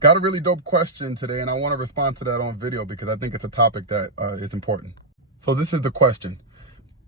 Got a really dope question today, and I want to respond to that on video because I think it's a topic that is important. So this is the question.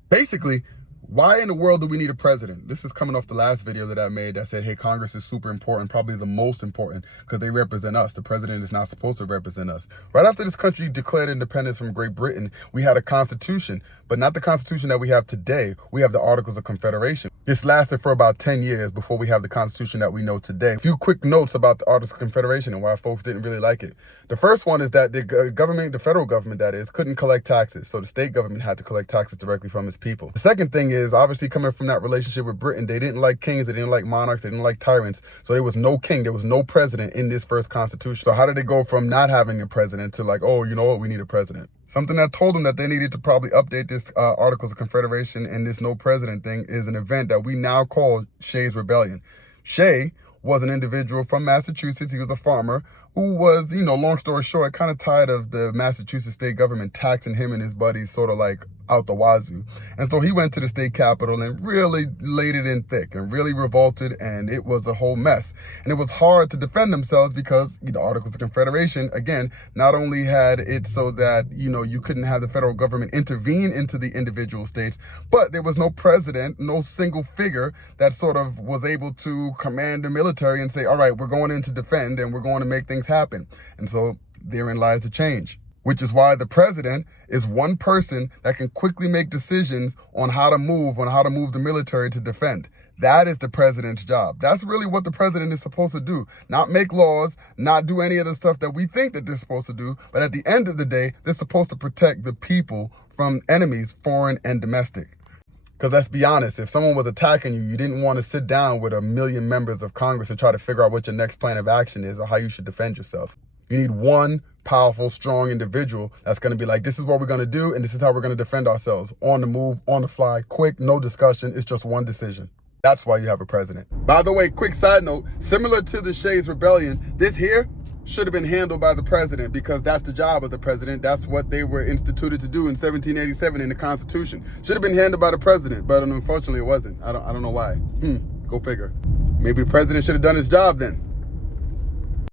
Basically, why in the world do we need a president? This is coming off the last video that I made that said, hey, Congress is super important, probably the most important, because they represent us. The president is not supposed to represent us. Right after this country declared independence from Great Britain, we had a constitution, but not the constitution that we have today. We have the Articles of Confederation. This lasted for about 10 years before we have the constitution that we know today. A few quick notes about the Articles of Confederation and why folks didn't really like it. The first one is that the government, the federal government that is, couldn't collect taxes. So the state government had to collect taxes directly from its people. The second thing is, obviously coming from that relationship with Britain, they didn't like kings, they didn't like monarchs, they didn't like tyrants. So there was no king, there was no president in this first constitution. So how did it go from not having a president to like, oh, you know what, we need a president? Something that told them that they needed to probably update this Articles of Confederation and this no president thing is an event that we now call Shays' Rebellion. Shay was an individual from Massachusetts. He was a farmer who was, long story short, kind of tired of the Massachusetts state government taxing him and his buddies sort of like out the wazoo. And so he went to the state capitol and really laid it in thick and really revolted, and it was a whole mess. And it was hard to defend themselves because the Articles of Confederation, again, not only had it so that, you couldn't have the federal government intervene into the individual states, but there was no president, no single figure that sort of was able to command the military and say, all right, we're going in to defend and we're going to make things happen. And so therein lies the change. Which is why the president is one person that can quickly make decisions on how to move the military to defend. That is the president's job. That's really what the president is supposed to do. Not make laws, not do any of the stuff that we think that they're supposed to do. But at the end of the day, they're supposed to protect the people from enemies, foreign and domestic. Because let's be honest, if someone was attacking you, you didn't want to sit down with 1 million members of Congress to try to figure out what your next plan of action is or how you should defend yourself. You need one powerful, strong individual that's going to be like, this is what we're going to do, and this is how we're going to defend ourselves. On the move, on the fly, quick, no discussion. It's just one decision. That's why you have a president. By the way, quick side note, similar to the Shays' Rebellion, this here should have been handled by the president because that's the job of the president. That's what they were instituted to do in 1787 in the Constitution. Should have been handled by the president, but unfortunately it wasn't. I don't know why. Go figure. Maybe the president should have done his job then.